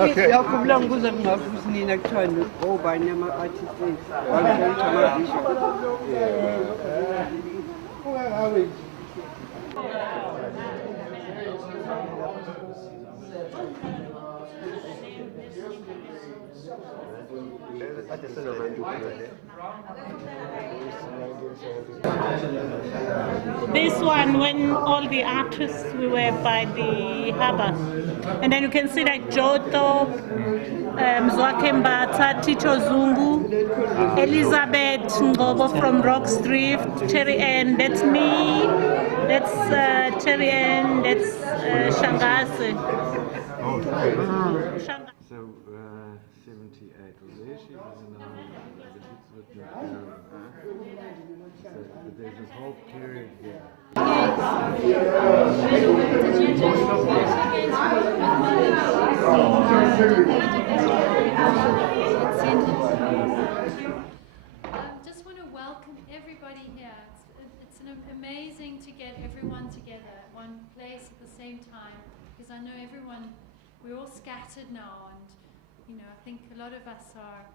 Okay. Yakubula nguza kungafusi nina kuthanda obani ama-artists walithatha amabishop. This one, when all the artists, we were by the harbour. And then you can see like Joto, Mzwakembata, Tito Zungu, Elizabeth Ngobo from Rocks Drift, Cherry Ann, that's me, that's Cherry Ann, that's Shangase. So 78 was there. She was in the so there's this whole period here. Just want to welcome everybody here. It's amazing to get everyone together at one place at the same time, because I know we're all scattered now, and I think a lot of us are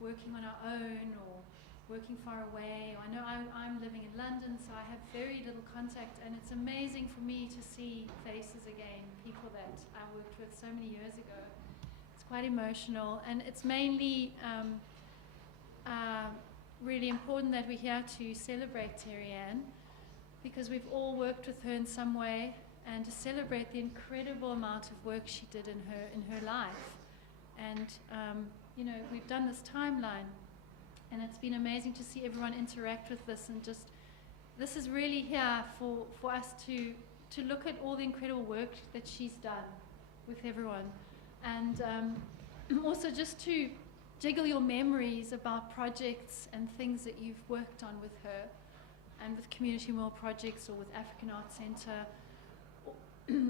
working on our own or working far away. I know I'm living in London, so I have very little contact, and it's amazing for me to see faces again, people that I worked with so many years ago. It's quite emotional, and it's mainly really important that we're here to celebrate Terry Ann, because we've all worked with her in some way, and to celebrate the incredible amount of work she did in her life. And we've done this timeline, and it's been amazing to see everyone interact with this, and just this is really here for us to look at all the incredible work that she's done with everyone, and also just to jiggle your memories about projects and things that you've worked on with her, and with Community Mill projects, or with African Arts Centre,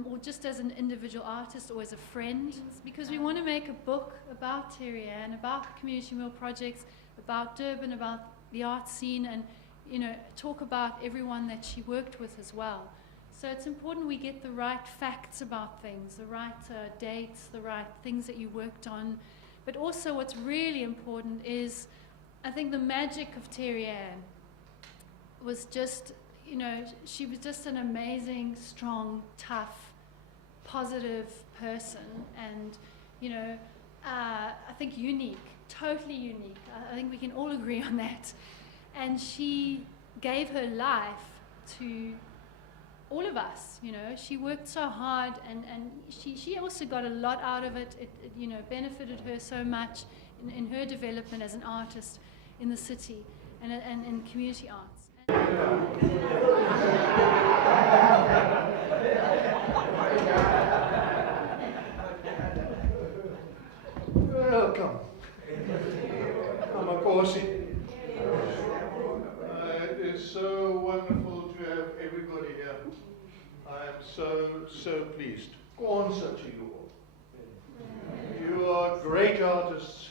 or just as an individual artist or as a friend, because we want to make a book about Terry Ann, about Community Mill projects, about Durban, about the art scene, and talk about everyone that she worked with as well. So it's important we get the right facts about things, the right dates, the right things that you worked on. But also what's really important is, I think the magic of Terry Ann was just, she was just an amazing, strong, tough, positive person, and I think unique, totally unique. I think we can all agree on that. And she gave her life to all of us. She worked so hard, and she also got a lot out of it. It benefited her so much in her development as an artist in the city and in community arts. Welcome. Amakosi. It is so wonderful to have everybody here. I am so pleased. Go on, Sachigo. You are great artists.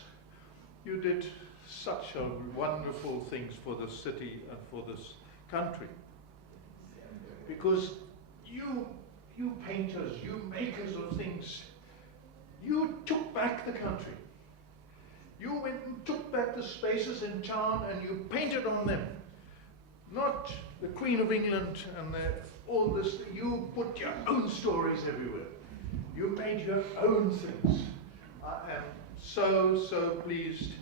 You did such wonderful things for the city and for this country. Because you painters, you makers of things, you took back the country. You went and took back the spaces in town and you painted on them. Not the Queen of England and all this. You put your own stories everywhere. You made your own things. I am so pleased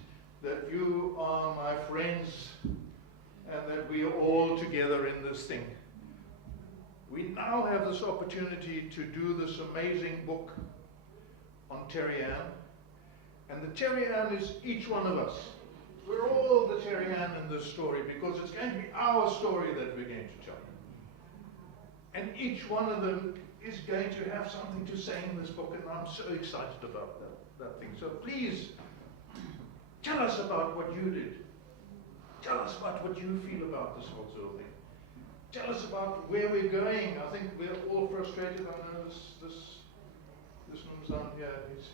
that you are my friends and that we are all together in this thing. We now have this opportunity to do this amazing book on Terry Ann. And the Terry Ann is each one of us. We're all the Terry Ann in this story, because it's going to be our story that we're going to tell. And each one of them is going to have something to say in this book, and I'm so excited about that thing. So please, tell us about what you did. Tell us about what you feel about this whole sort of thing. Tell us about where we're going. I think we're all frustrated. I know this Mzan here is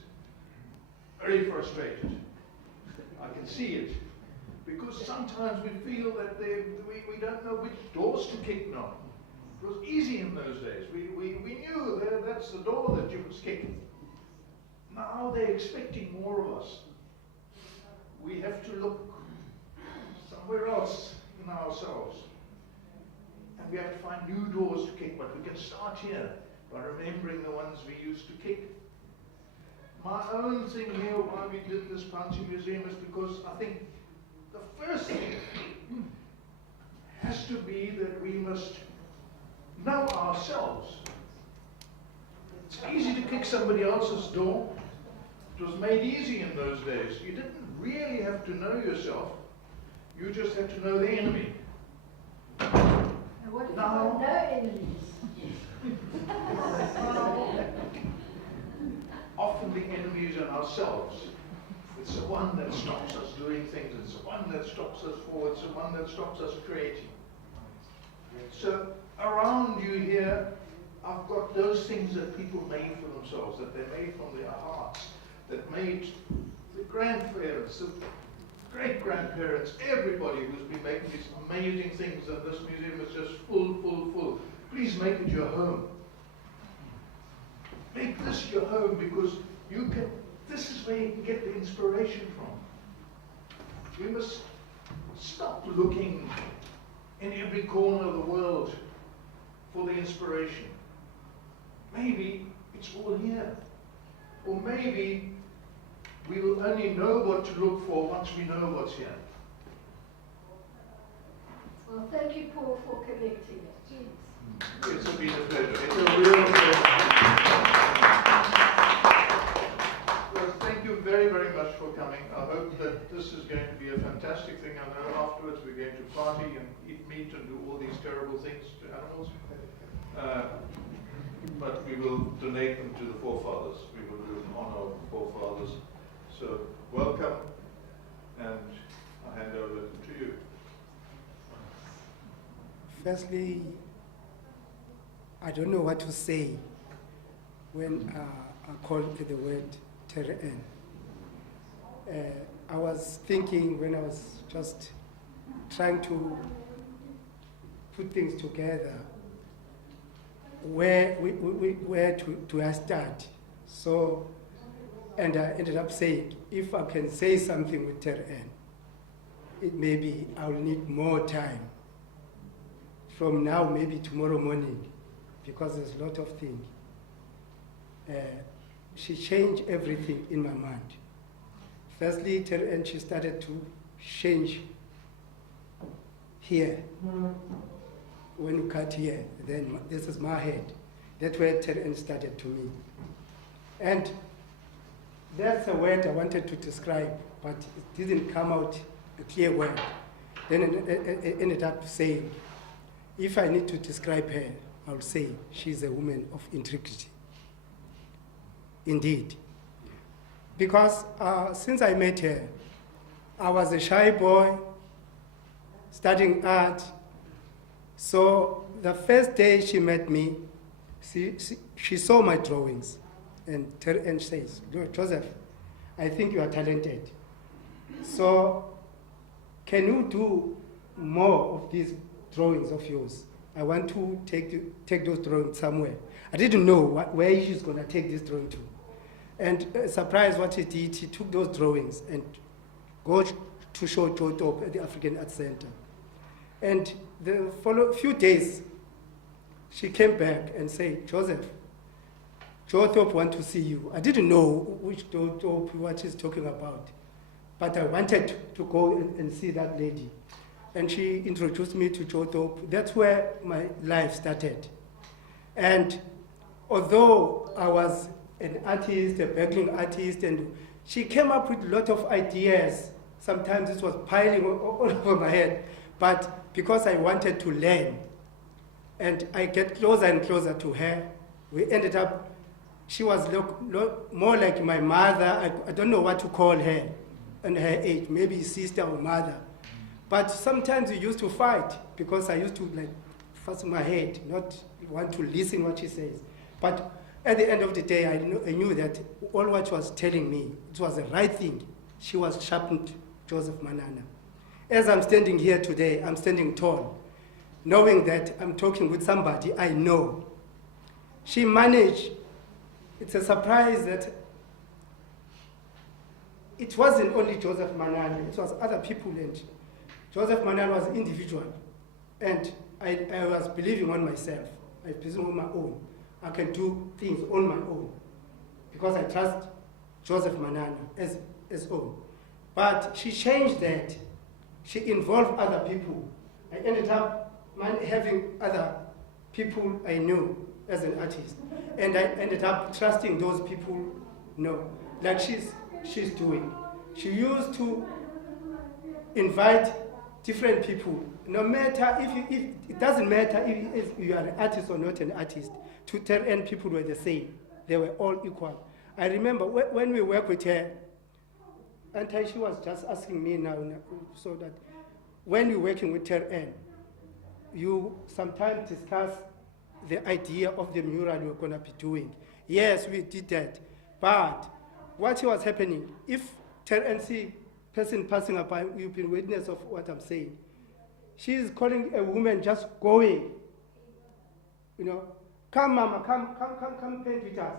very frustrated. I can see it. Because sometimes we feel that we don't know which doors to kick now. It was easy in those days. We knew that's the door that you was kicking. Now they're expecting more of us. We have to look somewhere else in ourselves. And we have to find new doors to kick, but we can start here by remembering the ones we used to kick. My own thing here, why we did this Panchi Museum, is because I think the first thing has to be that we must know ourselves. It's easy to kick somebody else's door. It was made easy in those days. You didn't really have to know yourself. You just had to know the enemy. And what if you got no enemies? Often the enemies are ourselves. It's the one that stops us doing things. It's the one that stops us forward. It's the one that stops us creating. So around you here, I've got those things that people made for themselves, that they made from their hearts, that made the grandparents, the great-grandparents, everybody who's been making these amazing things, and this museum is just full, full, full. Please make it your home. Make this your home, because you can, this is where you can get the inspiration from. We must stop looking in every corner of the world for the inspiration. Maybe it's all here. Or maybe we will only know what to look for once we know what's here. Well, thank you, Paul, for connecting it. It's been a pleasure. It's a real pleasure. Well, thank you very, very much for coming. I hope that this is going to be a fantastic thing. I know afterwards we're going to party and eat meat and do all these terrible things to animals. But we will donate them to the forefathers. We will do an honor of the forefathers. So welcome, and I'll hand over to you. Firstly, I don't know what to say when I called the word Terre-en. I was thinking when I was just trying to put things together, where do I start? So, and I ended up saying, if I can say something with Terre-en, it maybe I'll need more time. From now, maybe tomorrow morning, because there's a lot of things. She changed everything in my mind. Firstly, Terre-en, she started to change here. When you cut here, then this is my head. That's where Terre-en started to me. And that's a word I wanted to describe, but it didn't come out a clear word. Then it ended up saying, if I need to describe her, I'll say she's a woman of integrity. Indeed. Because since I met her, I was a shy boy, studying art. So the first day she met me, she saw my drawings and says, Joseph, I think you are talented. So can you do more of these drawings of yours? I want to take those drawings somewhere. I didn't know where she's going to take this drawing to. And surprised what she did, she took those drawings and go to show Jotop at the African Arts Center. And the few days, she came back and said, Joseph, Jotop want to see you. I didn't know which Jotop, what she's talking about. But I wanted to go and see that lady. And she introduced me to Jotop. That's where my life started. And although I was an artist, a battling artist, and she came up with a lot of ideas. Sometimes it was piling all over my head. But because I wanted to learn, and I get closer and closer to her, we ended up, she was more like my mother. I don't know what to call her and her age, maybe sister or mother. But sometimes we used to fight because I used to like fasten my head, not want to listen what she says. But at the end of the day, I knew that all what she was telling me, it was the right thing. She was sharpened, Joseph Manana. As I'm standing here today, I'm standing tall, knowing that I'm talking with somebody I know. She managed, it's a surprise that it wasn't only Joseph Manana, it was other people, and Joseph Manana was an individual. And I was believing on myself. I was believing on my own. I can do things on my own because I trust Joseph Manana as own. But she changed that. She involved other people. I ended up having other people I knew as an artist. And I ended up trusting those people, like she's doing. She used to invite different people. No matter if it doesn't matter if you are an artist or not an artist. To Ter-En people were the same. They were all equal. I remember when we worked with her, and she was just asking me now, so that when you're working with Ter-En, you sometimes discuss the idea of the mural you're going to be doing. Yes, we did that. But what was happening, if Ter-En see person passing by, you've been witness of what I'm saying. She is calling a woman just going, come mama, come paint with us.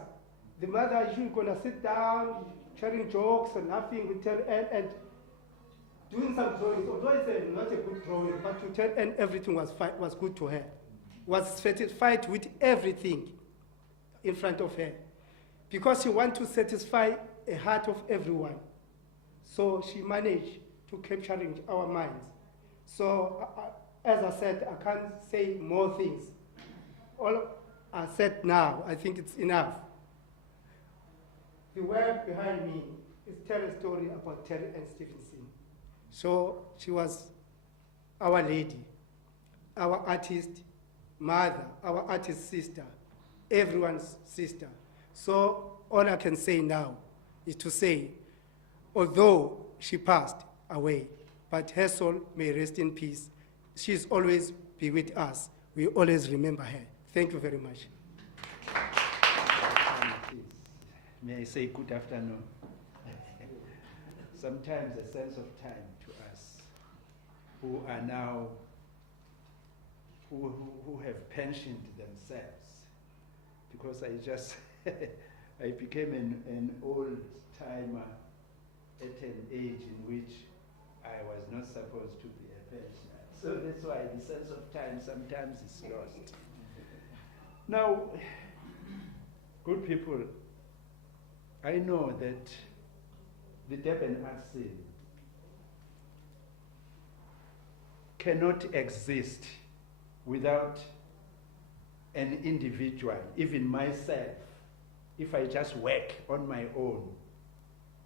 The mother, she's going to sit down, sharing jokes and laughing with Ter-En and doing some drawings. Although it's not a good drawing, but to Ter-En everything was good to her. Was satisfied with everything in front of her. Because she wanted to satisfy the heart of everyone. So she managed to capturing our minds. So as I said, I can't say more things. All I said now, I think it's enough. The work behind me is tell a story about Ter-En Stevenson. So she was our lady, our artist mother, our artist sister, everyone's sister. So all I can say now is to say, although she passed away, but her soul may rest in peace. She's always be with us. We always remember her. Thank you very much. May I say good afternoon? Sometimes a sense of time to us who are now, who have pensioned themselves, because I just, I became an old timer at an age in which I was not supposed to be a pensioner. So that's why the sense of time sometimes is lost. Now, good people, I know that the Durban art scene cannot exist without an individual, even myself, if I just work on my own,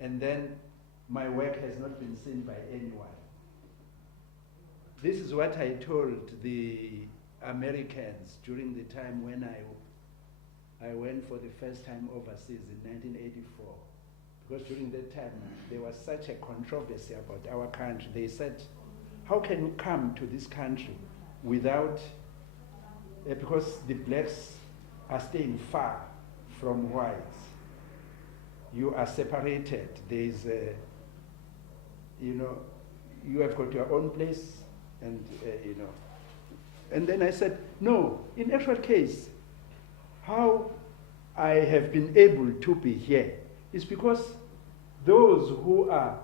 and then my work has not been seen by anyone. This is what I told the Americans during the time when I went for the first time overseas in 1984. Because during that time, there was such a controversy about our country. They said, how can you come to this country without, because the blacks are staying far from whites. You are separated. There is a, you have got your own place, and And then I said, no, in actual case, how I have been able to be here is because those who are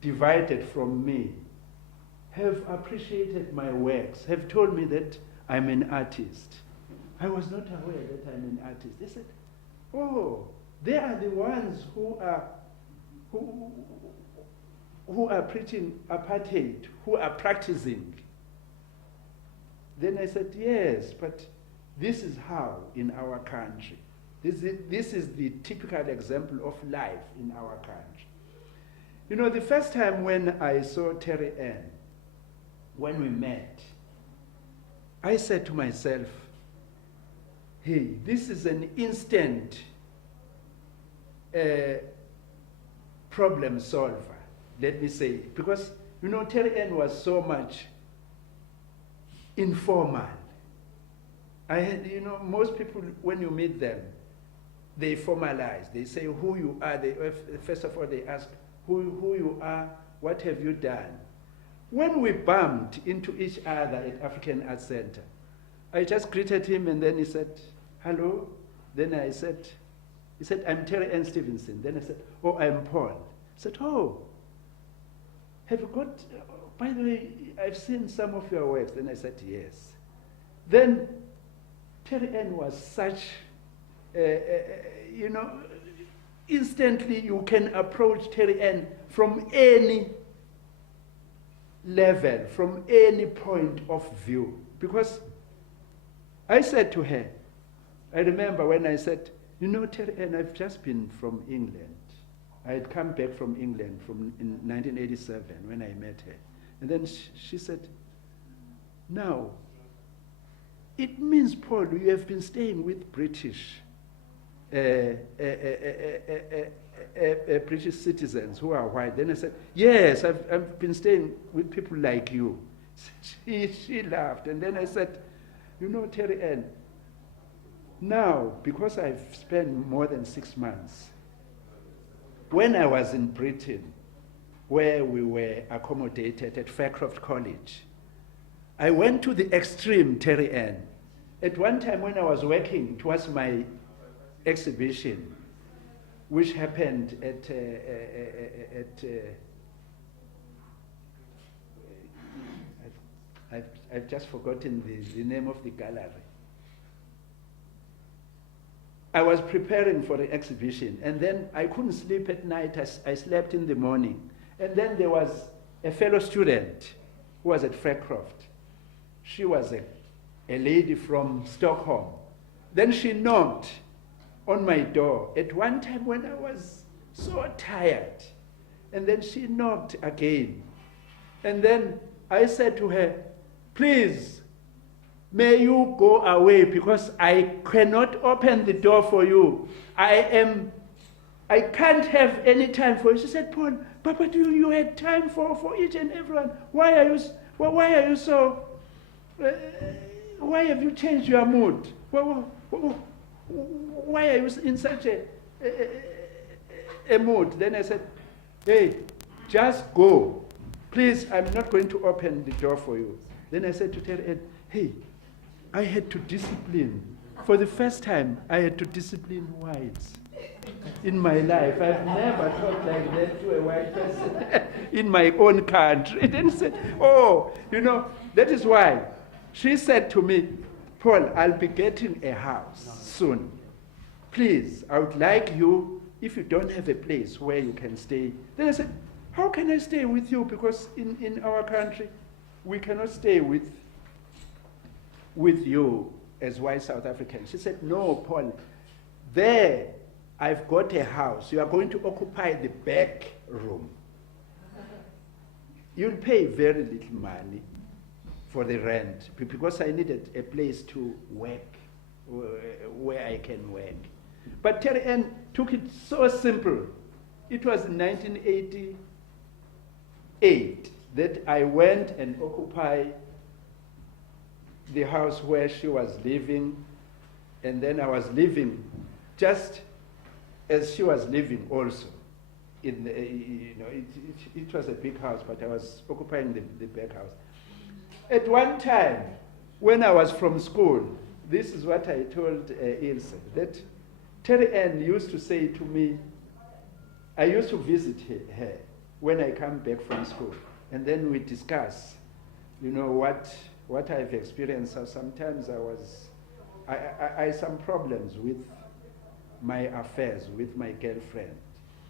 divided from me have appreciated my works, have told me that I'm an artist. I was not aware that I'm an artist. They said, oh, they are the ones who are preaching apartheid, who are practicing. Then I said, yes, but this is how in our country. This is the typical example of life in our country. You know, the first time when I saw Ter-En, when we met, I said to myself, hey, this is an instant problem solver, let me say. Because, you know, Ter-En was so much informal. I had, most people, when you meet them, they formalize. They say who you are. First of all, they ask who you are, what have you done. When we bumped into each other at African Art Center, I just greeted him, and then he said, hello. Then he said, I'm Ter-En Stevenson. Then I said, oh, I'm Paul. said, oh, have you got, by the way, I've seen some of your works. Then I said, yes. Then Terry Ann was such, instantly you can approach Terry Ann from any level, from any point of view. Because I said to her, I remember when I said, Terry Ann, I've just been from England. I had come back from England in 1987 when I met her. And then she said, now, it means, Paul, you have been staying with British British citizens who are white. Then I said, yes, I've been staying with people like you. She laughed. And then I said, Terry Ann, now, because I've spent more than 6 months, when I was in Britain, where we were accommodated at Faircroft College, I went to the extreme, Terry Ann. At one time when I was working towards my exhibition, which happened at I've just forgotten the name of the gallery. I was preparing for the exhibition, and then I couldn't sleep at night. I slept in the morning. And then there was a fellow student who was at Faircroft. She was a lady from Stockholm. Then she knocked on my door at one time when I was so tired. And then she knocked again. And then I said to her, please, may you go away because I cannot open the door for you. I can't have any time for you. She said, Paul, Papa, you had time for each and everyone. Why are you so, why have you changed your mood? Why are you in such a mood? Then I said, hey, just go. Please, I'm not going to open the door for you. Then I said to Terry Ann, hey, I had to discipline. For the first time, I had to discipline whites in my life. I've never talked like that to a white person in my own country. Then said, oh, that is why. She said to me, Paul, I'll be getting a house soon. Please, I would like you, if you don't have a place where you can stay. Then I said, how can I stay with you? Because in our country, we cannot stay with you as white South Africans. She said, no, Paul, there I've got a house. You are going to occupy the back room. You'll pay very little money for the rent because I needed a place to work, where I can work. But Terry Ann took it so simple. It was in 1988 that I went and occupied the house where she was living, and then I was living just as she was living also. It was a big house, but I was occupying the back house. At one time, when I was from school, this is what I told Ilse, that Terry Ann used to say to me, I used to visit her when I come back from school, and then we discuss, what I've experienced. So sometimes I had some problems with my affairs with my girlfriend.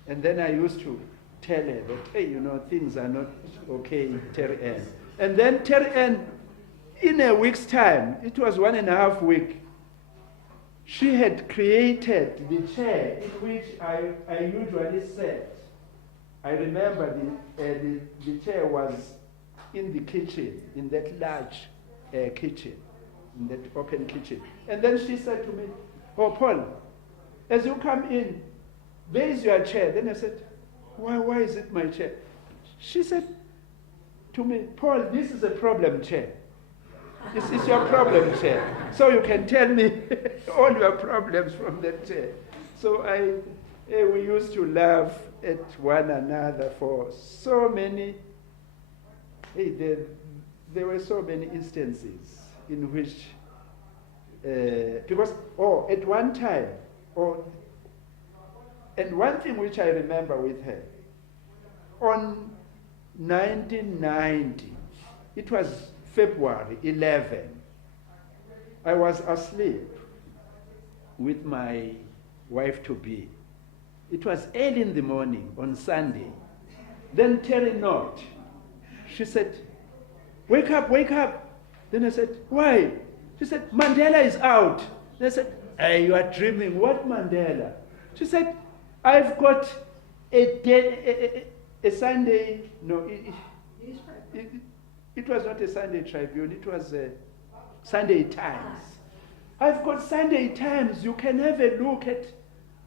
And then I used to tell her that, hey, things are not okay, Terry Ann. And then Terry Ann, in a week's time, it was 1.5 weeks, she had created the chair in which I usually sat. I remember the chair was in the kitchen, in that large kitchen, in that open kitchen. And then she said to me, oh, Paul, as you come in, there is your chair. Then I said, why is it my chair? She said to me, Paul, this is a problem chair. This is your problem chair. So you can tell me all your problems from that chair. So we used to laugh at one another for so many, there were so many instances in which, at one time, and one thing which I remember with her, on 1990, it was February 11. I was asleep with my wife-to-be. It was early in the morning on Sunday. Then Terry knocked. She said, "Wake up, wake up." Then I said, "Why?" She said, "Mandela is out." Then I said, "Hey, you are dreaming. What Mandela?" She said, "I've got a Sunday," no, it was not a Sunday Tribune, it was a Sunday Times. "I've got Sunday Times, you can have a look at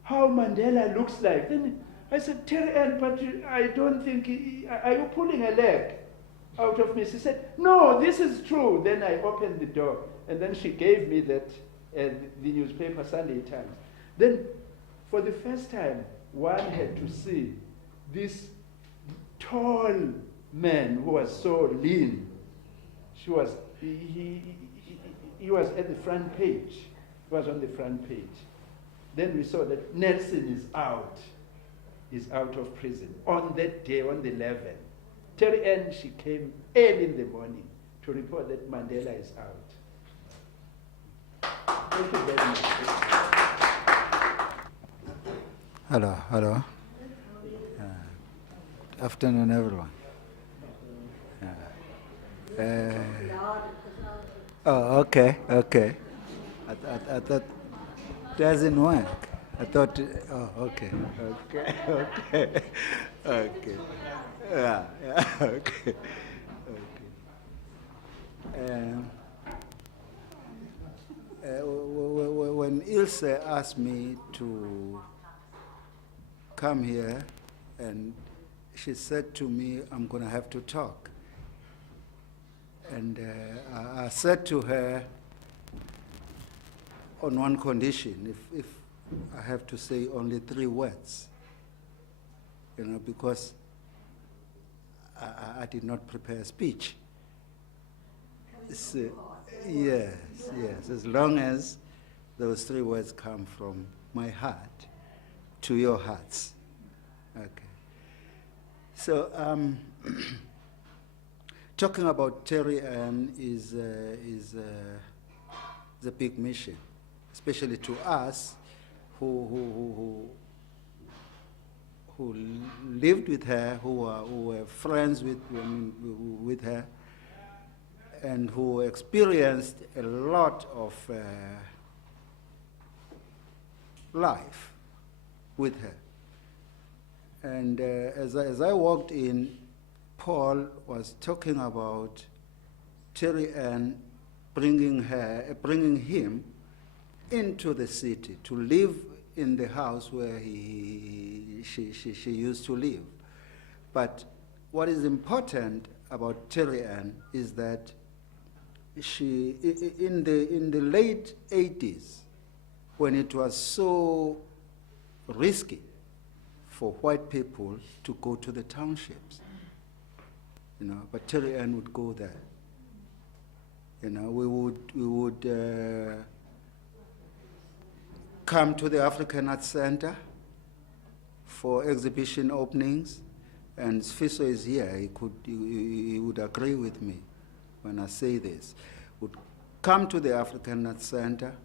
how Mandela looks like." Then I said, "Terry Ann, but I don't think, are you pulling a leg out of me?" She said, "No, this is true." Then I opened the door, and then she gave me that, the newspaper, Sunday Times. Then, for the first time, one had to see this tall man who was so lean. He was at the front page. He was on the front page. Then we saw that Nelson is out of prison on that day, on the 11th. Terry Ann, she came early in the morning to report that Mandela is out. Thank you very much. Hello. Afternoon, everyone. Oh, okay. I thought doesn't work. I thought, oh, okay. Yeah, okay. When Ilse asked me to come here, and she said to me, "I'm going to have to talk." And I said to her, on one condition, if I have to say only 3 words, because I did not prepare a speech. So, yes, as long as those 3 words come from my heart to your hearts. Okay. So, talking about Terry Ann is a big mission, especially to us who lived with her, who were friends with her, and who experienced a lot of life with her. And as I walked in, Paul was talking about Terry Ann bringing him into the city to live in the house where she used to live. But what is important about Terry Ann is that she, in the late 80s, when it was so risky for white people to go to the townships, but Terry Ann would go there. We would come to the African Arts Center for exhibition openings, and Sfiso is here. He would agree with me when I say this. Would come to the African Arts Center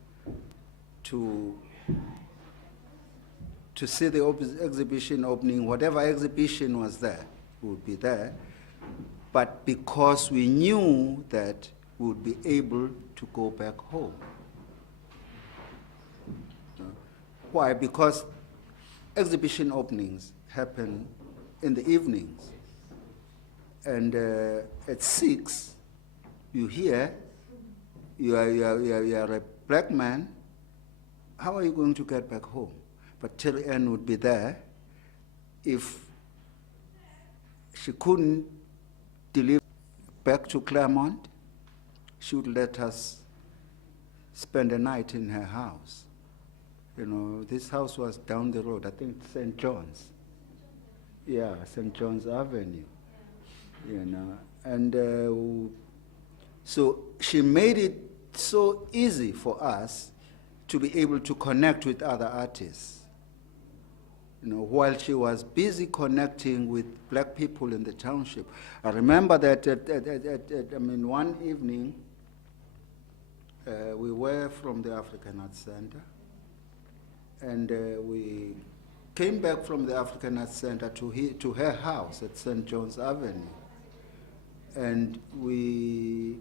to see the exhibition opening. Whatever exhibition was there, we would be there. But because we knew that we would be able to go back home. Why? Because exhibition openings happen in the evenings. And at 6, you hear, you are a black man, how are you going to get back home? But Terry Ann would be there. If she couldn't deliver back to Claremont, she would let us spend the night in her house. This house was down the road, I think St. John's. Yeah, St. John's Avenue. And so she made it so easy for us to be able to connect with other artists. while she was busy connecting with black people in the township. I remember that one evening, we were from the African Arts Center, and we came back from the African Arts Center to her house at St. John's Avenue. And we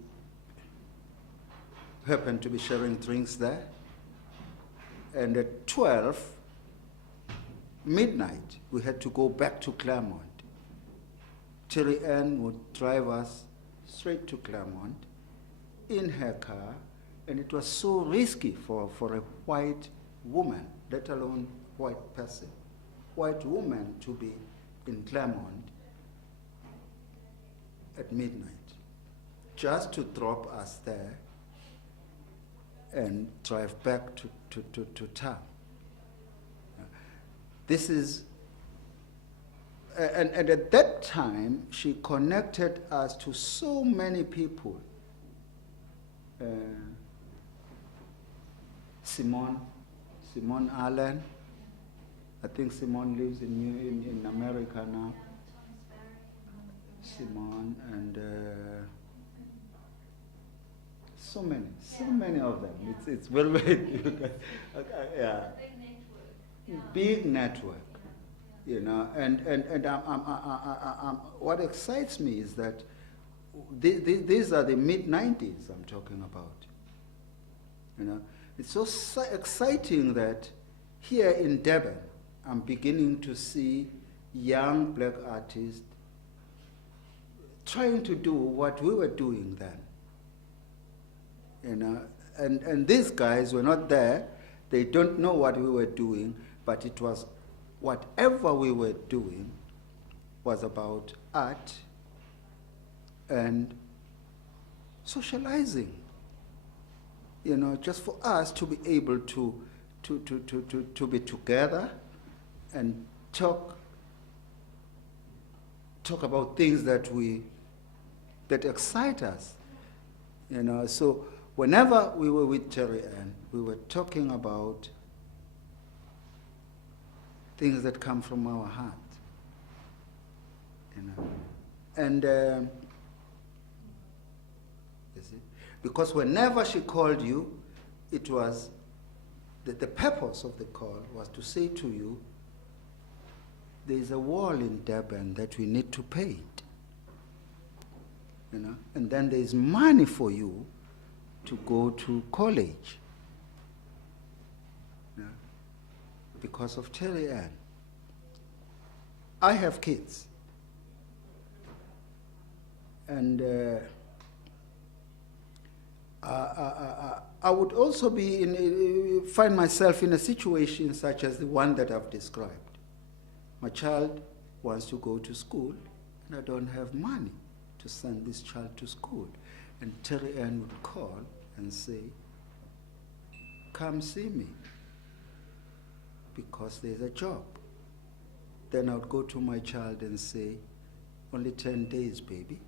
happened to be sharing drinks there. And at 12 midnight, we had to go back to Claremont. Terry Ann would drive us straight to Claremont in her car, and it was so risky for a white woman, let alone white person, white woman to be in Claremont at midnight, just to drop us there and drive back to town. This is, and at that time, she connected us to so many people. Simone Allen, I think Simone lives in America now. Simone and so many of them. It's very, very yeah. Big network, and what excites me is that these are the mid-90s I'm talking about. It's so exciting that here in Durban, I'm beginning to see young black artists trying to do what we were doing then. And these guys were not there. They don't know what we were doing, but it was whatever we were doing was about art and socializing. Just for us to be able to be together and talk about things that excite us. So whenever we were with Terry Ann, we were talking about things that come from our heart. And you see, because whenever she called you, it was the purpose of the call was to say to you, there is a wall in Durban that we need to paint, and then there is money for you to go to college, because of Terry Ann. I have kids, and I would also find myself in a situation such as the one that I've described. My child wants to go to school, and I don't have money to send this child to school. And Terry Ann would call and say, come see me, because there's a job. Then I would go to my child and say, only 10 days, baby.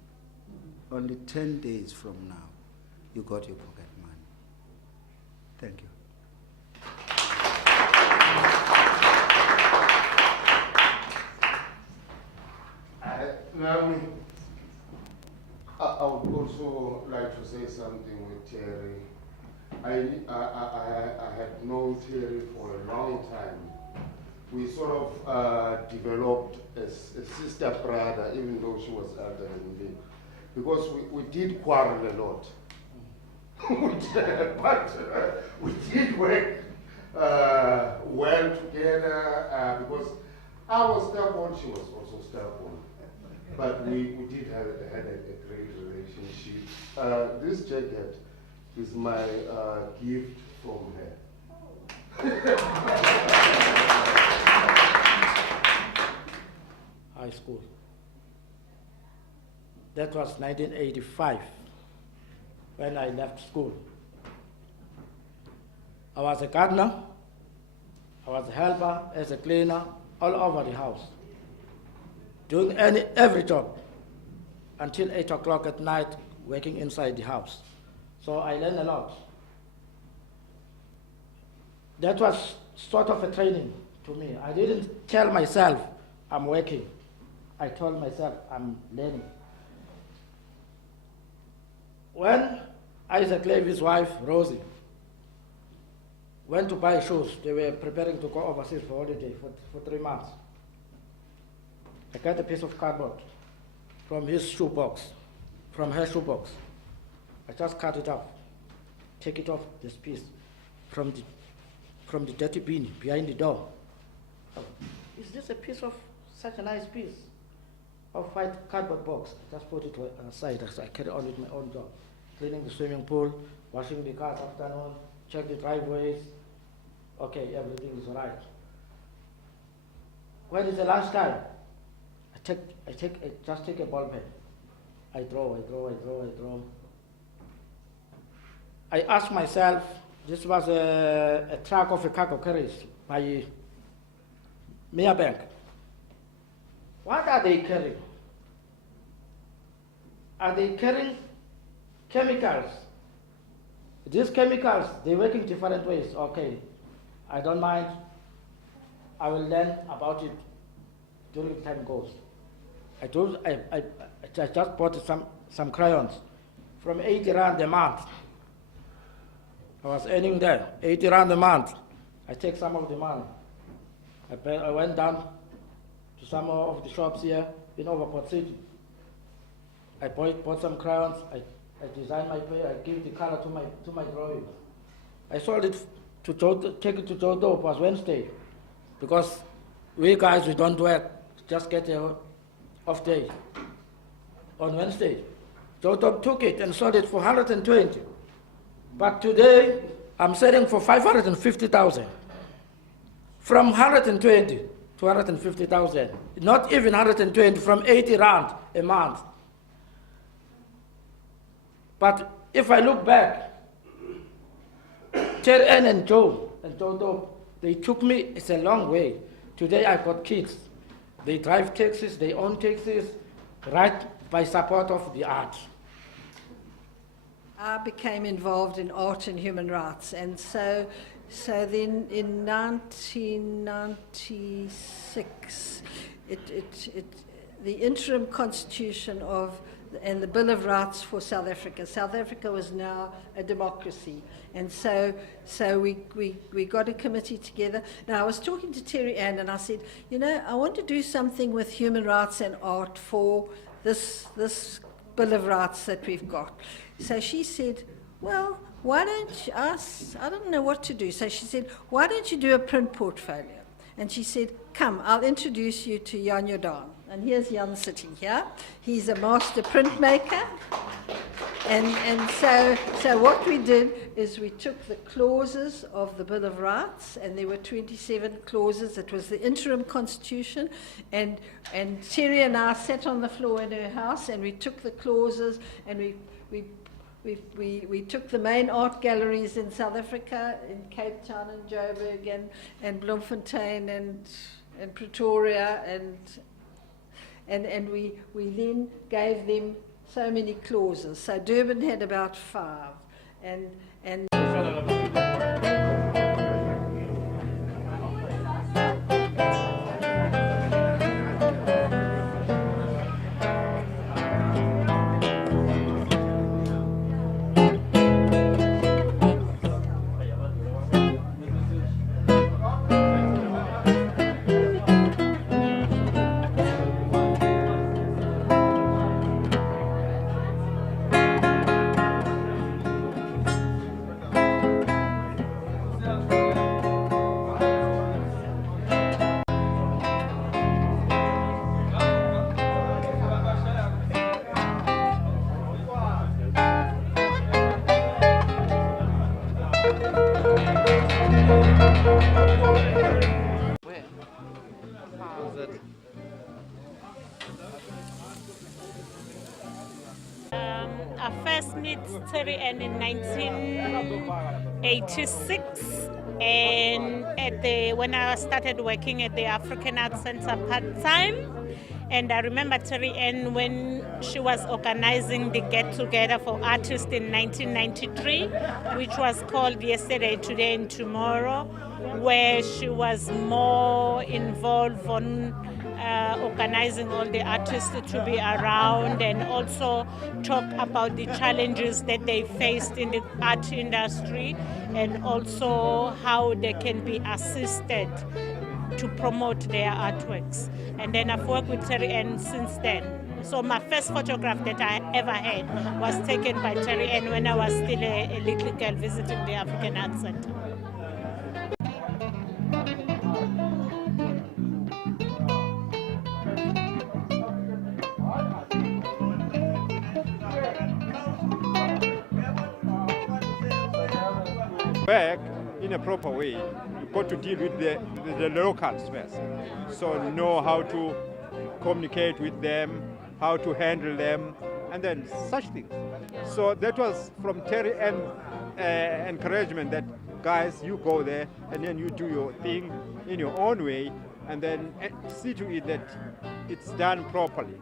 Only 10 days from now, you got your pocket money. Thank you. Now, I would also like to say something with Terry. I had known Terry for a long time. We sort of developed as a sister brother, even though she was elder than me, because we did quarrel a lot. But we did work well together because I was stubborn, she was also stubborn. But we did have a great relationship. This jacket is my gift from her. High school. That was 1985 when I left school. I was a gardener, I was a helper, as a cleaner, all over the house, doing every job until 8 o'clock at night, working inside the house. So I learned a lot. That was sort of a training to me. I didn't tell myself I'm working. I told myself I'm learning. When Isaac Levy's wife, Rosie, went to buy shoes, they were preparing to go overseas for holiday for 3 months. I got a piece of cardboard from his shoebox, from her shoebox. I just cut it up, take it off, this piece, from the dirty bin behind the door. Oh, is this a piece of such a nice piece of white cardboard box? I just put it aside as I carry on with my own job. Cleaning the swimming pool, washing the cars afternoon, check the driveways. Okay, everything is all right. When is the last time? I just take a ball pen. I draw. I ask myself, this was a truck of a cargo carriage by Mia Bank. What are they carrying? Are they carrying chemicals? These chemicals, they work in different ways. Okay, I don't mind. I will learn about it during time goes. I just bought some crayons from 80 rand a month. I was earning there, 80 rand a month. I take some of the money. I went down to some of the shops here in Overport City. I bought some crayons. I designed my paper. I give the color to my drawing. I sold it to take it to Joe Dope. It was Wednesday, because we guys, we don't work, just get a off day on Wednesday. Joe Dope took it and sold it for 120. But today, I'm selling for 550,000. From 120 to 150,000. Not even 120, from 80 rand a month. But if I look back, Terry Ann and Joe Dope, they took me, it's a long way. Today I've got kids. They drive taxis, they own taxis, right by support of the art. I became involved in art and human rights, and so then in 1996, the interim constitution and the Bill of Rights for South Africa. South Africa was now a democracy, and so we got a committee together. Now I was talking to Terry Ann, and I said, I want to do something with human rights and art for this Bill of Rights that we've got. So she said, well, why don't you ask? I don't know what to do. So she said, why don't you do a print portfolio? And she said, come, I'll introduce you to Jan Jordan. And here's Jan sitting here. He's a master printmaker. And so what we did is we took the clauses of the Bill of Rights, and there were 27 clauses. It was the interim constitution. And Terry and I sat on the floor in her house, and we took the clauses, and we took the main art galleries in South Africa, in Cape Town and Joburg and Bloemfontein and Pretoria, and we then gave them so many clauses. So Durban had about 5, and I first met Terry Ann in 1986, and when I started working at the African Arts Center part-time. And I remember Terry Ann when she was organizing the get-together for artists in 1993, which was called Yesterday, Today, and Tomorrow, where she was more involved on organizing all the artists to be around and also talk about the challenges that they faced in the art industry and also how they can be assisted to promote their artworks. And then I've worked with Terry Ann since then. So my first photograph that I ever had was taken by Terry Ann when I was still a little girl visiting the African Arts Center. Work in a proper way, you've got to deal with the locals first. So know how to communicate with them, how to handle them, and then such things. So that was from Terry Ann encouragement that, guys, you go there and then you do your thing in your own way and then see to it that it's done properly.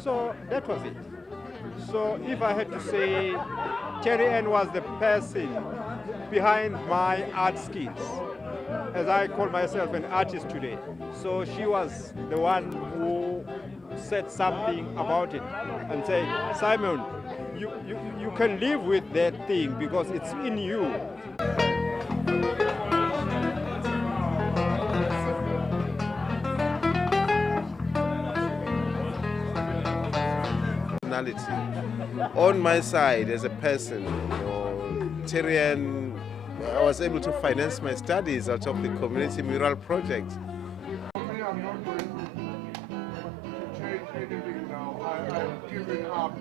So that was it. So if I had to say, Terry Ann was the person behind my art skills, as I call myself an artist today. So she was the one who said something about it and said, Simon, you can live with that thing because it's in you. On my side as a person, Terry Ann, I was able to finance my studies out of the community mural project. I'm not going to change anything now. I've given up.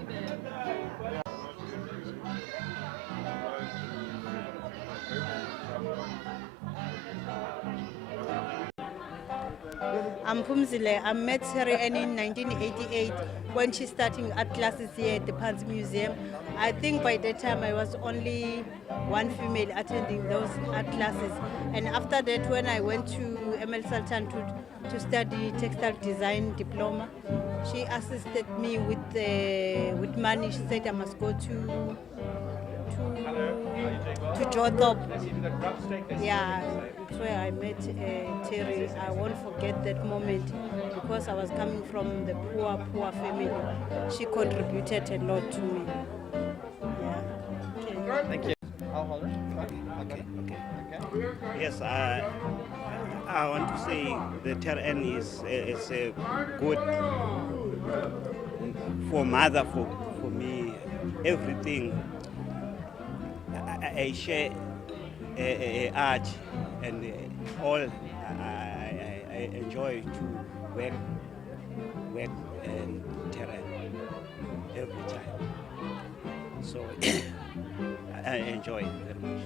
I'm Pumzile. I met Terry Ann in 1988 when she started art classes here at the Panzi Museum. I think by that time I was only one female attending those art classes. And after that, when I went to ML Sultan to study textile design diploma, she assisted me with money. She said I must go to Jothop. Yeah, that's where I met Terry. I won't forget that moment because I was coming from the poor family. She contributed a lot to me. Yeah. Okay. Thank you. I'll hold it. Okay. Yes, I want to say the Terry Ann is a good for mother for me. Everything I share art and all I enjoy to work and Terry Ann every time. So I enjoy it very much.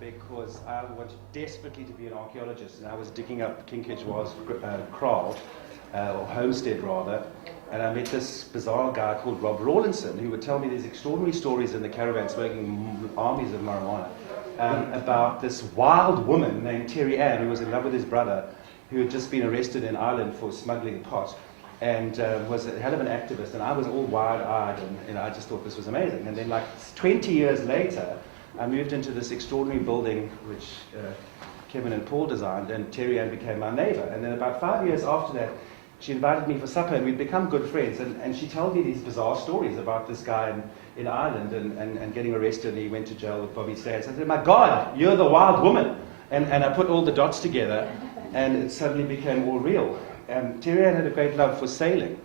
because I wanted desperately to be an archaeologist, and I was digging up King Kejwa's kraal, or homestead rather, and I met this bizarre guy called Rob Rawlinson, who would tell me these extraordinary stories in the caravan smoking armies of marijuana about this wild woman named Terry Ann, who was in love with his brother, who had just been arrested in Ireland for smuggling pot, and was a hell of an activist, and I was all wide-eyed, and I just thought this was amazing. And then like 20 years later, I moved into this extraordinary building which Kevin and Paul designed, and Terry Ann became my neighbor. And then about 5 years after that, she invited me for supper, and we'd become good friends. And she told me these bizarre stories about this guy in Ireland and getting arrested, and he went to jail with Bobby Sands. I said, my God, you're the wild woman. And I put all the dots together, and it suddenly became all real. Terry Ann had a great love for sailing.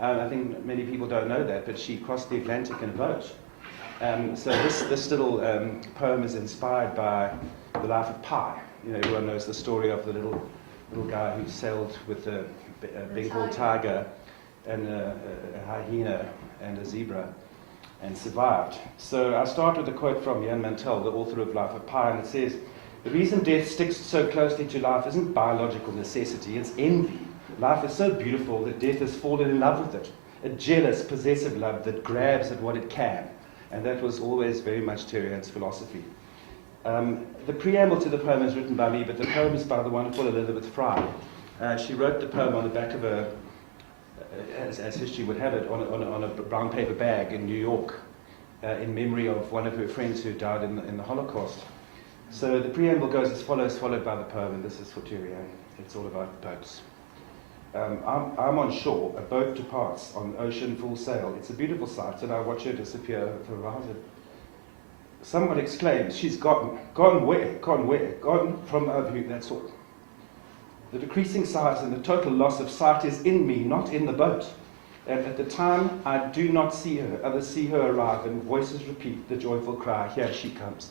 I think many people don't know that, but she crossed the Atlantic in a boat. So this little poem is inspired by the life of Pi. You know, everyone knows the story of the little guy who sailed with a Bengal tiger and a hyena and a zebra and survived. So I start with a quote from Jan Mantell, the author of Life of Pi, and it says, "The reason death sticks so closely to life isn't biological necessity, it's envy. Life is so beautiful that death has fallen in love with it. A jealous, possessive love that grabs at what it can." And that was always very much Terry Ann's philosophy. The preamble to the poem is written by me, but the poem is by the wonderful Elizabeth Fry. She wrote the poem on the back of as history would have it, on a brown paper bag in New York, in memory of one of her friends who died in the Holocaust. So the preamble goes as follows, followed by the poem, and this is for Terry Ann. It's all about boats. I'm on shore, a boat departs on ocean full sail. It's a beautiful sight, and I watch her disappear over the horizon. Someone exclaims, "She's gone. Gone where? Gone where? Gone from our view, that's all." The decreasing size and the total loss of sight is in me, not in the boat. And at the time, I do not see her. Others see her arrive, and voices repeat the joyful cry, "Here she comes."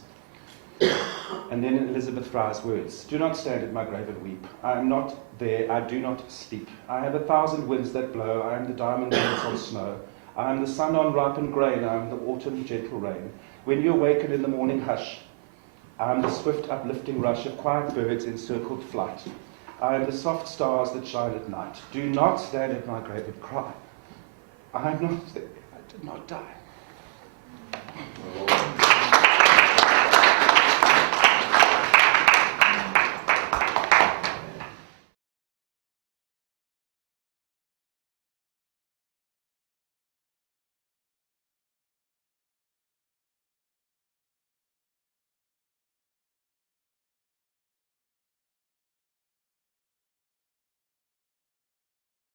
And then Elizabeth Fry's words, "Do not stand at my grave and weep. I am not there, I do not sleep. I have 1,000 winds that blow, I am the diamond dance on snow. I am the sun on ripened grain, I am the autumn gentle rain. When you awaken in the morning hush, I am the swift uplifting rush of quiet birds in circled flight. I am the soft stars that shine at night. Do not stand at my grave and cry. I am not there, I did not die."